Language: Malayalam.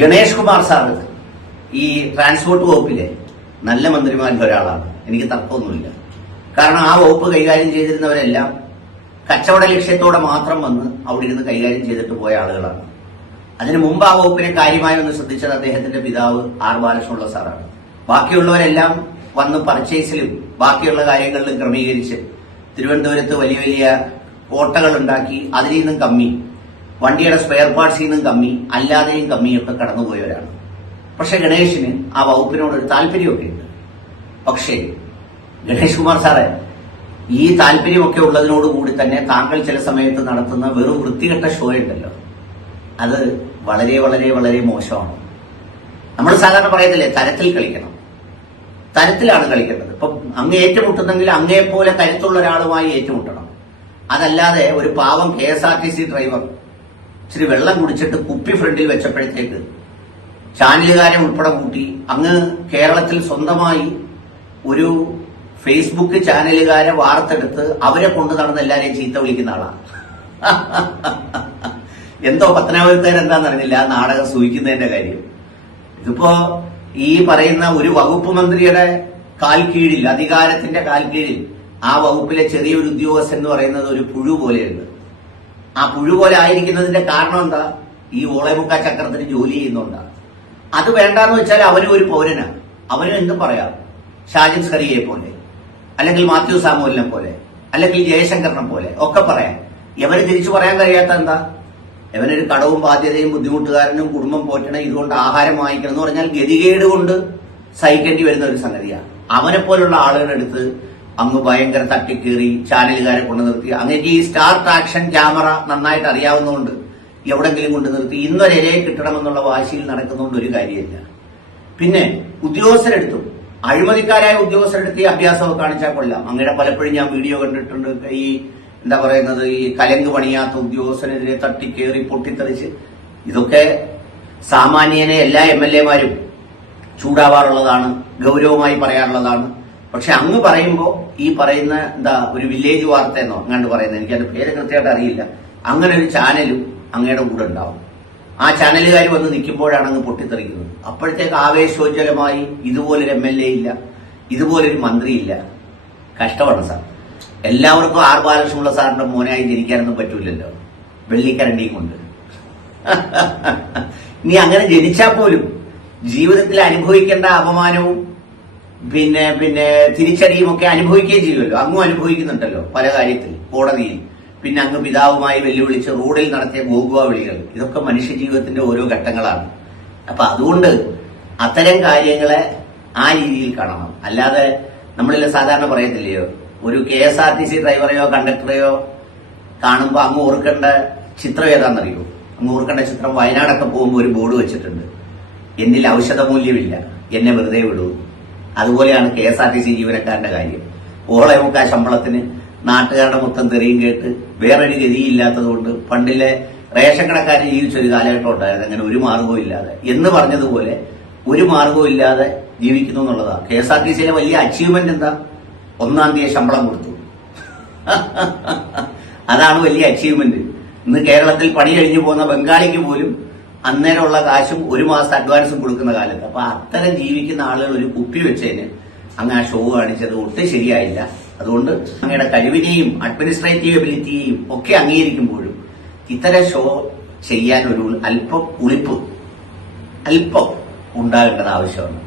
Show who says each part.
Speaker 1: ഗണേഷ് കുമാർ സാറ് ഈ ട്രാൻസ്പോർട്ട് വകുപ്പിലെ നല്ല മന്ത്രിമാരിൽ ഒരാളാണ്. എനിക്ക് തർക്കമൊന്നുമില്ല. കാരണം ആ വകുപ്പ് കൈകാര്യം ചെയ്തിരുന്നവരെല്ലാം കച്ചവട ലക്ഷ്യത്തോടെ മാത്രം വന്ന് അവിടെ ഇരുന്ന് കൈകാര്യം ചെയ്തിട്ട് പോയ ആളുകളാണ്. അതിനു മുമ്പ് ആ വകുപ്പിനെ കാര്യമായി ഒന്ന് ശ്രദ്ധിച്ചത് അദ്ദേഹത്തിന്റെ പിതാവ് ആർ ബാലകൃഷ്ണുള്ള സാറാണ്. ബാക്കിയുള്ളവരെല്ലാം വന്ന് പർച്ചേസിലും ബാക്കിയുള്ള കാര്യങ്ങളിലും ക്രമീകരിച്ച് തിരുവനന്തപുരത്ത് വലിയ വലിയ കോട്ടകൾ ഉണ്ടാക്കി അതിൽ നിന്നും കമ്മി വണ്ടിയുടെ സ്പെയർ പാർട്സിൽ നിന്നും കമ്മി അല്ലാതെയും കമ്മിയൊക്കെ കടന്നുപോയവരാണ്. പക്ഷെ ഗണേഷിന് ആ വകുപ്പിനോട് ഒരു താല്പര്യമൊക്കെ ഉണ്ട്. പക്ഷേ ഗണേഷ് കുമാർ സാറേ ഈ താല്പര്യമൊക്കെ ഉള്ളതിനോടുകൂടി തന്നെ താങ്കൾ ചില സമയത്ത് നടത്തുന്ന വെറും വൃത്തികെട്ട ഷോ ഉണ്ടല്ലോ. അത് വളരെ വളരെ വളരെ മോശമാണ്. നമ്മൾ സാധാരണ പറയത്തില്ലേ തരത്തിൽ കളിക്കണം. തരത്തിലാണ് കളിക്കേണ്ടത്. ഇപ്പം അങ്ങ് ഏറ്റുമുട്ടുന്നെങ്കിൽ അങ്ങേപ്പോലെ കരുത്തുള്ള ഒരാളുമായി ഏറ്റുമുട്ടണം. അതല്ലാതെ ഒരു പാവം K S R T C driver ഇച്ചിരി വെള്ളം കുടിച്ചിട്ട് കുപ്പി ഫ്രണ്ടിൽ വെച്ചപ്പോഴത്തേക്ക് ചാനലുകാരെ ഉൾപ്പെടെ കൂട്ടി അങ്ങ് കേരളത്തിൽ സ്വന്തമായി ഒരു ഫേസ്ബുക്ക് ചാനലുകാരെ വാർത്തെടുത്ത് അവരെ കൊണ്ടു നടന്ന് എല്ലാരെയും ചീത്ത വിളിക്കുന്ന ആളാണ് എന്തോ പത്തനാപുരത്തേൻ എന്താന്ന് അറിഞ്ഞില്ല ആ നാടകം സൂചിക്കുന്നതിന്റെ കാര്യം. ഇതിപ്പോ ഈ പറയുന്ന ഒരു വകുപ്പ് മന്ത്രിയുടെ കാൽ കീഴിൽ അധികാരത്തിന്റെ കാൽ കീഴിൽ ആ വകുപ്പിലെ ചെറിയൊരു ഉദ്യോഗസ്ഥൻ എന്ന് പറയുന്നത് ഒരു പുഴു പോലെയുണ്ട്. ആ പുഴു പോലെ ആയിരിക്കുന്നതിന്റെ കാരണം എന്താ? ഈ ഓളമുക്ക ചക്രത്തിന് ജോലി ചെയ്യുന്നുണ്ടാണ് അത് വേണ്ടാന്ന് വെച്ചാൽ അവനും ഒരു പൗരനാണ് അവനും എന്തും പറയാം. ഷാജിൻ സ്കറിയെ പോലെ. അല്ലെങ്കിൽ മാത്യു സാമുവലിനെ പോലെ. അല്ലെങ്കിൽ ജയശങ്കറിനെ പോലെ. ഒക്കെ പറയാം. ഇവന് തിരിച്ചു പറയാൻ കഴിയാത്ത എന്താ? ഇവനൊരു കടവും ബാധ്യതയും ബുദ്ധിമുട്ടുകാരനും കുടുംബം പോറ്റണം ഇതുകൊണ്ട് ആഹാരം വാങ്ങിക്കണം എന്ന് പറഞ്ഞാൽ ഗതികേട് കൊണ്ട് സഹിക്കേണ്ടി വരുന്ന ഒരു സംഗതിയാണ്. അവനെ പോലുള്ള ആളുകളുടെ അടുത്ത് അങ്ങ് ഭയങ്കര തട്ടിക്കേറി ചാനലുകാരെ കൊണ്ടു നിർത്തി. അങ്ങേക്ക് ഈ സ്റ്റാർ ട്രാക്ഷൻ ക്യാമറ നന്നായിട്ട് അറിയാവുന്നതുകൊണ്ട് എവിടെങ്കിലും കൊണ്ടു നിർത്തി. ഇന്നൊരു ഇരയെ കിട്ടണമെന്നുള്ള വാശിയിൽ നടക്കുന്നതുകൊണ്ട് ഒരു കാര്യമില്ല. പിന്നെ ഉദ്യോഗസ്ഥരെടുത്തും. അഴിമതിക്കാരായ ഉദ്യോഗസ്ഥരെടുത്ത് ഈ അഭ്യാസമൊക്കെ കാണിച്ചാൽ കൊള്ളാം. അങ്ങയുടെ പലപ്പോഴും ഞാൻ വീഡിയോ കണ്ടിട്ടുണ്ട്. ഈ എന്താ പറയുന്നത്? ഈ കലങ്ക് പണിയാത്ത ഉദ്യോഗസ്ഥനെതിരെ തട്ടിക്കേറി പൊട്ടിത്തെറിച്ച്. ഇതൊക്കെ സാമാന്യനെ എല്ലാ എം എൽ എമാരും ചൂടാവാറുള്ളതാണ് ഗൗരവമായി പറയാറുള്ളതാണ്. പക്ഷെ അങ്ങ് പറയുമ്പോൾ ഈ പറയുന്ന എന്താ ഒരു വില്ലേജ് വാർത്ത എന്നോ അങ്ങാണ്ട് പറയുന്നത് എനിക്ക് അതിന്റെ പേര് കൃത്യമായിട്ട് അറിയില്ല. അങ്ങനെ ഒരു ചാനലും അങ്ങയുടെ കൂടെ ഉണ്ടാവും. ആ ചാനലുകാർ വന്ന് നിൽക്കുമ്പോഴാണ് അങ്ങ് പൊട്ടിത്തെറിക്കുന്നത്. അപ്പോഴത്തേക്ക് ആവേശോജ്വലമായി ഇതുപോലൊരു എം എൽ എ ഇല്ല ഇതുപോലൊരു മന്ത്രിയില്ല കഷ്ടമാണ് സാർ. എല്ലാവർക്കും ആർ ബാലകൃഷ്ണമുള്ള സാറിന്റെ മോനായി ജനിക്കാനൊന്നും പറ്റൂലല്ലോ. വെള്ളിക്കരണ്ടിയും കൊണ്ട് നീ അങ്ങനെ ജനിച്ചാൽ പോലും ജീവിതത്തിൽ അനുഭവിക്കേണ്ട അപമാനവും പിന്നെ പിന്നെ തിരിച്ചടിയും ഒക്കെ അനുഭവിക്കുകയും ചെയ്യുമല്ലോ. അങ്ങും അനുഭവിക്കുന്നുണ്ടല്ലോ പല കാര്യത്തിൽ. കോടതിയിൽ. പിന്നെ അങ്ങ് പിതാവുമായി വെല്ലുവിളിച്ച് റോഡിൽ നടത്തിയ ഗോകുവ വിളികൾ ഇതൊക്കെ മനുഷ്യ ജീവിതത്തിന്റെ ഓരോ ഘട്ടങ്ങളാണ്. അപ്പൊ അതുകൊണ്ട് അത്തരം കാര്യങ്ങളെ ആ രീതിയിൽ കാണണം. അല്ലാതെ നമ്മളില്ല സാധാരണ പറയത്തില്ലയോ? ഒരു K S R T C ഡ്രൈവറെയോ കണ്ടക്ടറെയോ കാണുമ്പോൾ അങ്ങ് ഓർക്കേണ്ട ചിത്രം ഏതാണെന്നറിയോ? അങ്ങ് ഓർക്കേണ്ട ചിത്രം വയനാടൊക്കെ പോകുമ്പോൾ ഒരു ബോർഡ് വെച്ചിട്ടുണ്ട്. എന്നിൽ ഔഷധ മൂല്യമില്ല എന്നെ വെറുതെ വിടൂ. അതുപോലെയാണ് K S R T C ജീവനക്കാരന്റെ കാര്യം. ഓളെ നമുക്ക് ആ ശമ്പളത്തിന് നാട്ടുകാരുടെ മൊത്തം തെറിയും കേട്ട് വേറൊരു ഗതിയില്ലാത്തതുകൊണ്ട് പണ്ടിലെ റേഷൻ കടക്കാർ ജീവിച്ചൊരു കാലഘട്ടം ഉണ്ടായിരുന്നു. അങ്ങനെ ഒരു മാർഗവും ഇല്ലാതെ. എന്ന് പറഞ്ഞതുപോലെ ഒരു മാർഗവും ഇല്ലാതെ ജീവിക്കുന്നു എന്നുള്ളതാണ് കെ എസ് ആർ ടി സിയിലെ വലിയ അച്ചീവ്മെന്റ് എന്താ? ഒന്നാം തീയതി ശമ്പളം കൊടുത്തു. അതാണ് വലിയ അച്ചീവ്മെന്റ് ഇന്ന് കേരളത്തിൽ പണി കഴിഞ്ഞു പോകുന്ന ബംഗാളിക്ക് പോലും അന്നേരമുള്ള കാശും ഒരു മാസത്തെ അഡ്വാൻസും കൊടുക്കുന്ന കാലത്ത്. അപ്പൊ അത്തരം ജീവിക്കുന്ന ആളുകൾ ഒരു കുപ്പി വെച്ചതിന് അങ്ങ് ആ ഷോ കാണിച്ചത് ഒട്ടും ശരിയായില്ല. അതുകൊണ്ട് അങ്ങയുടെ കഴിവിനെയും അഡ്മിനിസ്ട്രേറ്റീവ് എബിലിറ്റിയെയും ഒക്കെ അംഗീകരിക്കുമ്പോഴും ഇത്തരം ഷോ ചെയ്യാൻ ഒരു അല്പം ഉളിപ്പ് അല്പം ഉണ്ടാകേണ്ടത് ആവശ്യമാണ്.